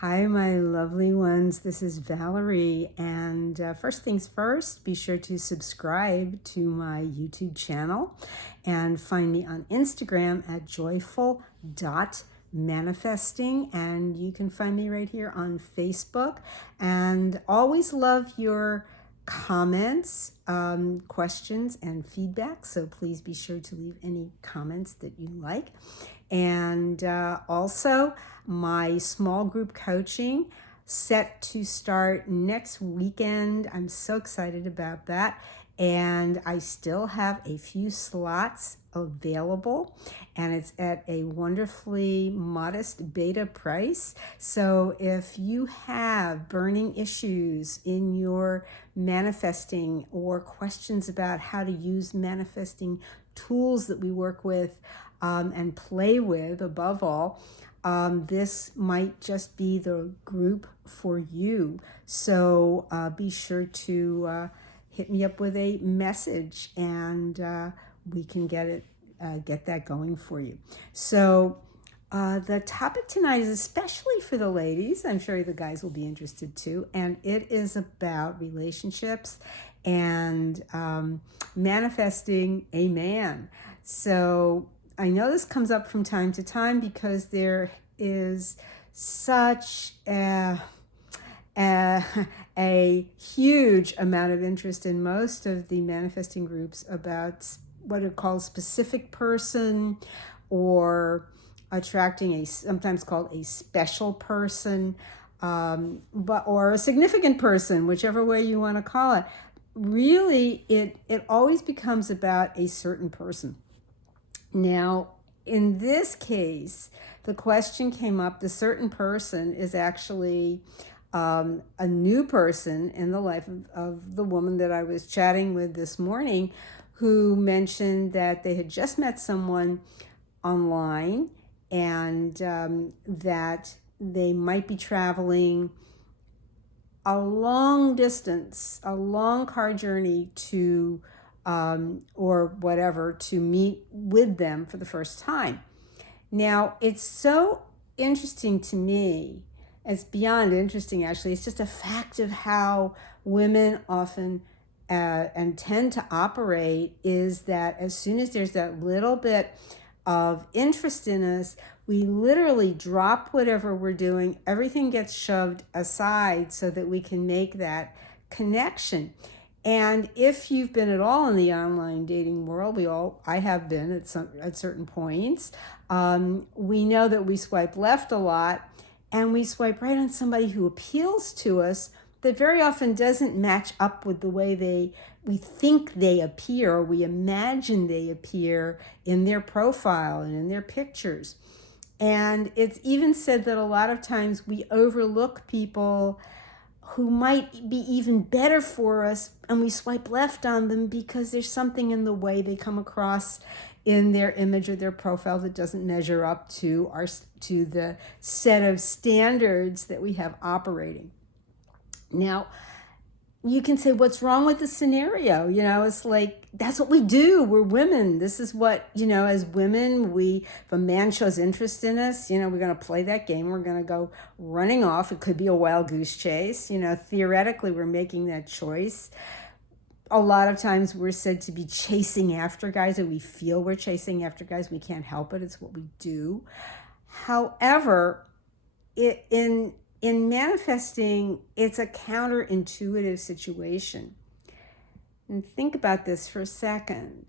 Hi, my lovely ones. This is Valerie. And first things first, be sure to subscribe to my YouTube channel and find me on Instagram at joyful.manifesting. And you can find me right here on Facebook. And always love your comments, questions, and feedback. So please be sure to leave any comments that you like. And also, my small group coaching set to start next weekend. I'm so excited about that. And I still have a few slots available, and it's at a wonderfully modest beta price. So if you have burning issues in your manifesting or questions about how to use manifesting tools that we work with and play with above all, this might just be the group for you. So be sure to hit me up with a message, and we can get that going for you. So the topic tonight is especially for the ladies. I'm sure the guys will be interested too, and it is about relationships and manifesting a man. So I know this comes up from time to time because there is such a huge amount of interest in most of the manifesting groups about what are called specific person, or attracting a sometimes called a special person, or a significant person, whichever way you want to call it. Really, it always becomes about a certain person. Now, in this case, the question came up, the certain person is actually a new person in the life of the woman that I was chatting with this morning, who mentioned that they had just met someone online, and that they might be traveling a long distance, a long car journey to or whatever, to meet with them for the first time. Now, it's so interesting to me. It's beyond interesting, actually. It's just a fact of how women often and tend to operate, is that as soon as there's that little bit of interest in us, we literally drop whatever we're doing. Everything gets shoved aside so that we can make that connection. And if you've been at all in the online dating world, I have been at certain points. We know that we swipe left a lot, and we swipe right on somebody who appeals to us, that very often doesn't match up with the way we think they appear, or we imagine they appear in their profile and in their pictures. And it's even said that a lot of times we overlook people who might be even better for us, and we swipe left on them because there's something in the way they come across in their image or their profile that doesn't measure up to the set of standards that we have operating. Now, you can say, what's wrong with the scenario? It's like, that's what we do. We're women. This is what, as women, if a man shows interest in us, we're going to play that game. We're going to go running off. It could be a wild goose chase. Theoretically, we're making that choice. A lot of times we're said to be chasing after guys, or we feel we're chasing after guys. We can't help it. It's what we do. However, in manifesting, it's a counterintuitive situation. And think about this for a second.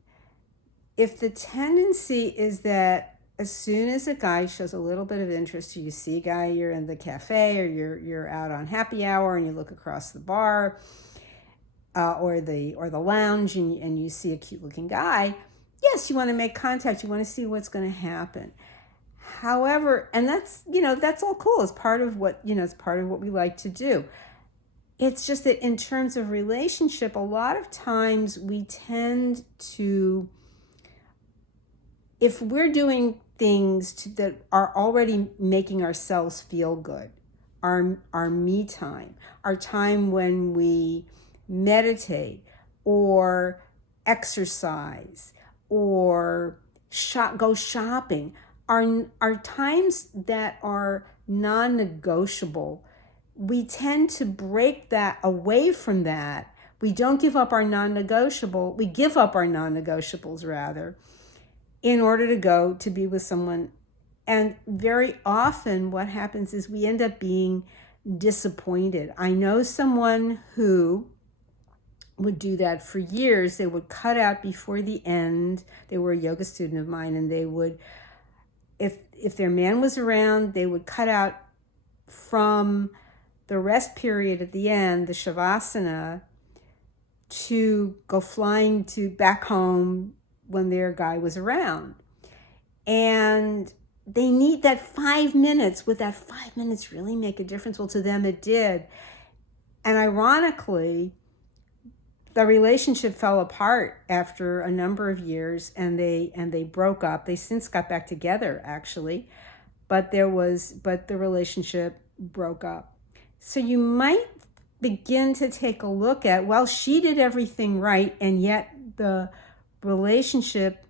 If the tendency is that as soon as a guy shows a little bit of interest, you see a guy, you're in the cafe, or you're out on happy hour, and you look across the bar or the lounge, and you see a cute looking guy, yes, you want to make contact. You want to see what's going to happen. However, and that's all cool. It's part of what we like to do. It's just that in terms of relationship, a lot of times we tend to, if we're doing things that are already making ourselves feel good, our me time, our time when we meditate or exercise or go shopping, are times that are non-negotiable. We tend to break that away from that. We don't give up our non-negotiable. We give up our non-negotiables rather in order to go to be with someone. And very often what happens is we end up being disappointed. I know someone who would do that for years. They would cut out before the end. They were a yoga student of mine, and they would, if their man was around, they would cut out from the rest period at the end, the shavasana, to go flying to back home when their guy was around. And they need that 5 minutes. Would that 5 minutes really make a difference? Well, to them it did. And ironically, the relationship fell apart after a number of years, and they broke up. They since got back together, actually, but the relationship broke up. So you might begin to take a look at, well, she did everything right, and yet the relationship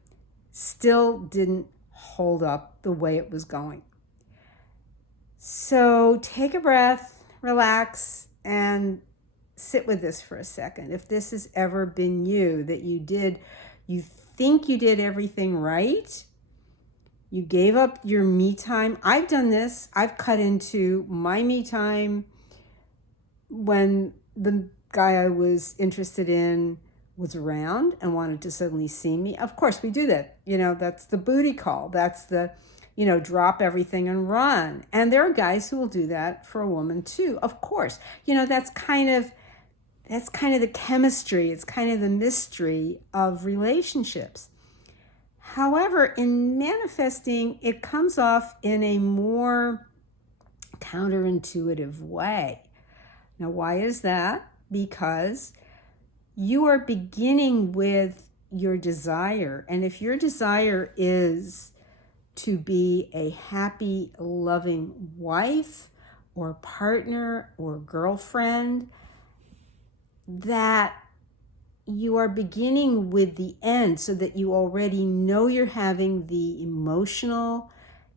still didn't hold up the way it was going. So take a breath, relax, and sit with this for a second. If this has ever been you, that you think you did everything right, you gave up your me time. I've done this. I've cut into my me time when the guy I was interested in was around and wanted to suddenly see me. Of course, we do that. That's the booty call. That's the, drop everything and run. And there are guys who will do that for a woman too. Of course, that's kind of the chemistry. It's kind of the mystery of relationships. However, in manifesting, it comes off in a more counterintuitive way. Now, why is that? Because you are beginning with your desire. And if your desire is to be a happy, loving wife or partner or girlfriend, that you are beginning with the end, so that you already know you're having the emotional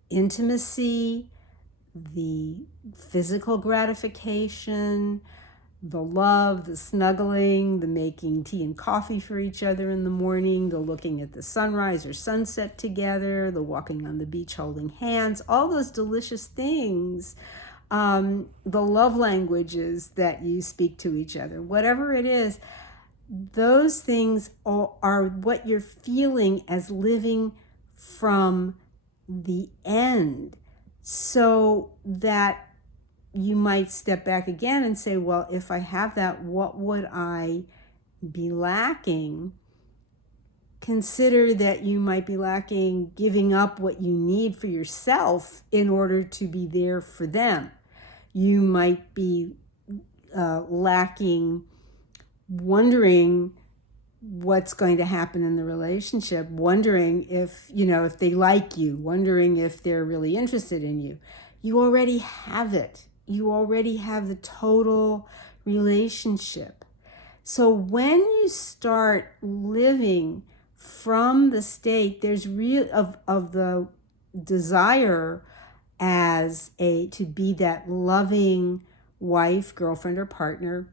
intimacy, the physical gratification, the love, the snuggling, the making tea and coffee for each other in the morning, the looking at the sunrise or sunset together, the walking on the beach holding hands, all those delicious things, the love languages that you speak to each other, whatever it is, those things are what you're feeling as living from the end. So that you might step back again and say, well, if I have that, what would I be lacking? Consider that you might be lacking giving up what you need for yourself in order to be there for them. You might be lacking wondering what's going to happen in the relationship, wondering if they like you, wondering if they're really interested in you. You already have it. You already have the total relationship. So when you start living from the state, there's of the desire as to be that loving wife, girlfriend, or partner.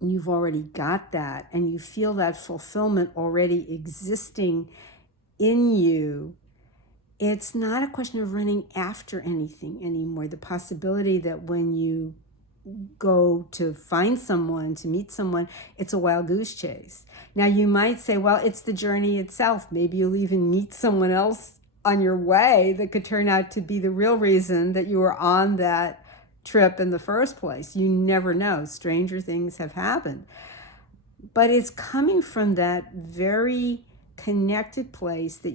You've already got that, and you feel that fulfillment already existing in you. It's not a question of running after anything anymore. The possibility that when you go to find someone, to meet someone, it's a wild goose chase. Now you might say, well, it's the journey itself. Maybe you'll even meet someone else on your way that could turn out to be the real reason that you were on that trip in the first place. You never know. Stranger things have happened. But it's coming from that very connected place that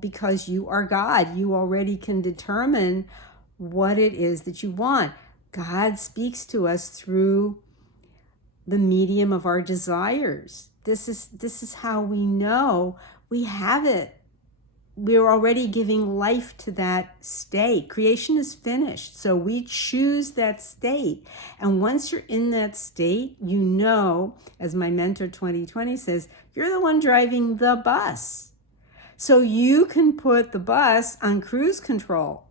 because you are God, you already can determine what it is that you want. God speaks to us through the medium of our desires. This is how we know we have it. We're already giving life to that state. Creation is finished, so we choose that state. And once you're in that state, as my mentor 2020 says, you're the one driving the bus. So you can put the bus on cruise control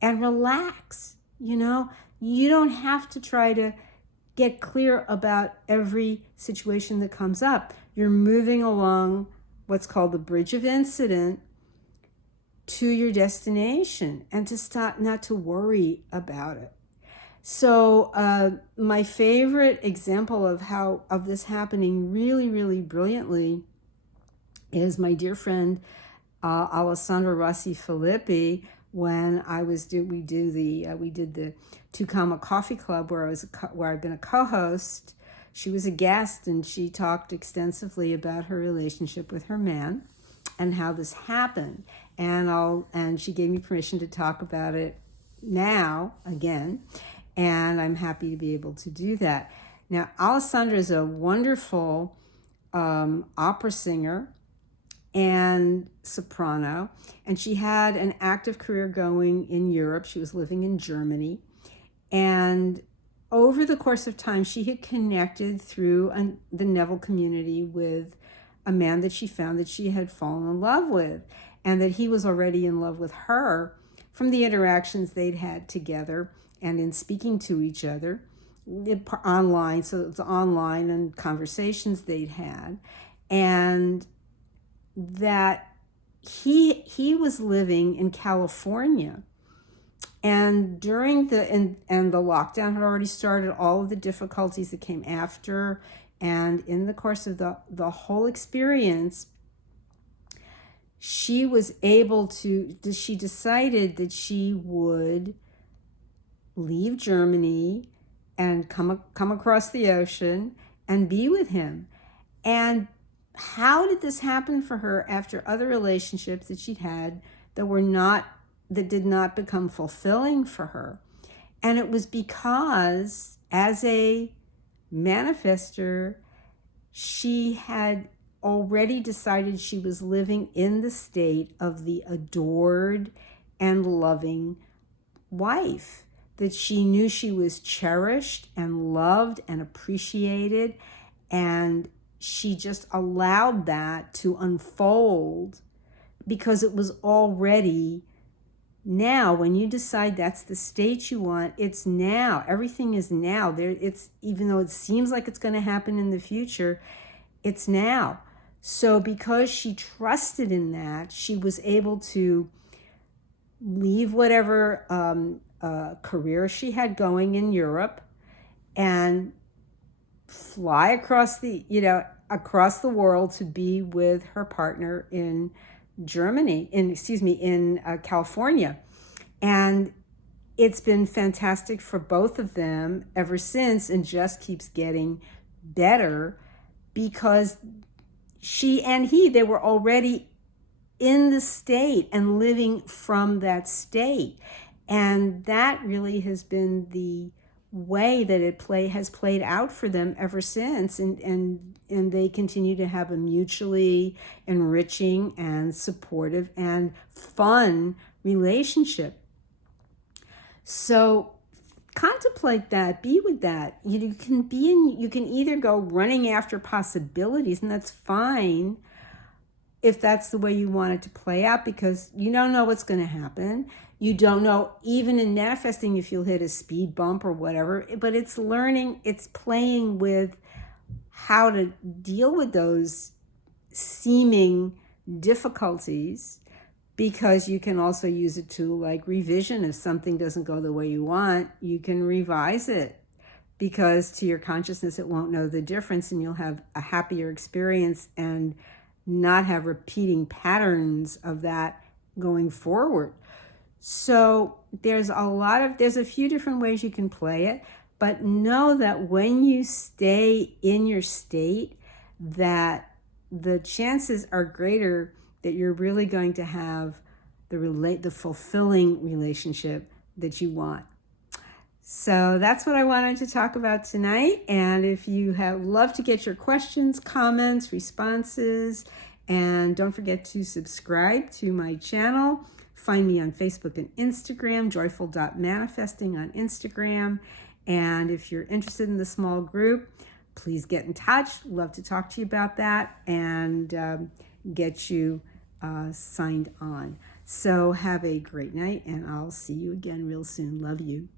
and relax. You don't have to try to get clear about every situation that comes up. You're moving along what's called the bridge of incident to your destination, and to stop, not to worry about it. So my favorite example of this happening really, really brilliantly is my dear friend Alessandra Rossi Filippi. When we did the Two Comma Coffee Club, where I've been a co-host. She was a guest, and she talked extensively about her relationship with her man and how this happened. And she gave me permission to talk about it now again, and I'm happy to be able to do that. Now, Alessandra is a wonderful opera singer and soprano, and she had an active career going in Europe. She was living in Germany, and over the course of time, she had connected through the Neville community with a man that she found that she had fallen in love with, and that he was already in love with her from the interactions they'd had together and in speaking to each other online. So it's online and conversations they'd had, and that he was living in California, and during the lockdown had already started, all of the difficulties that came after, and in the course of the whole experience, she decided that she would leave Germany and come across the ocean and be with him. And how did this happen for her after other relationships that she'd had that did not become fulfilling for her? And it was because, as a manifester, she had already decided she was living in the state of the adored and loving wife, that she knew she was cherished and loved and appreciated, and she just allowed that to unfold because it was already now. When you decide that's the state you want, it's now. Everything is now. Even though it seems like it's going to happen in the future, it's now. So because she trusted in that, she was able to leave whatever career she had going in Europe and fly across the world to be with her partner in California. And it's been fantastic for both of them ever since, and just keeps getting better, because she and they were already in the state and living from that state. And that really has been the way that it has played out for them ever since, and they continue to have a mutually enriching and supportive and fun relationship. So contemplate that, be with that. You can either go running after possibilities, and that's fine if that's the way you want it to play out, because you don't know what's going to happen. You don't know, even in manifesting, if you'll hit a speed bump or whatever, but it's learning, it's playing with how to deal with those seeming difficulties, because you can also use a tool like revision. If something doesn't go the way you want, you can revise it, because to your consciousness, it won't know the difference, and you'll have a happier experience and not have repeating patterns of that going forward. So there's a few different ways you can play it, but know that when you stay in your state, that the chances are greater that you're really going to have the fulfilling relationship that you want. So that's what I wanted to talk about tonight. And if you love to get your questions, comments, responses, and don't forget to subscribe to my channel. Find me on Facebook and Instagram, joyful.manifesting on Instagram. And if you're interested in the small group, please get in touch. Love to talk to you about that and get you signed on. So have a great night, and I'll see you again real soon. Love you.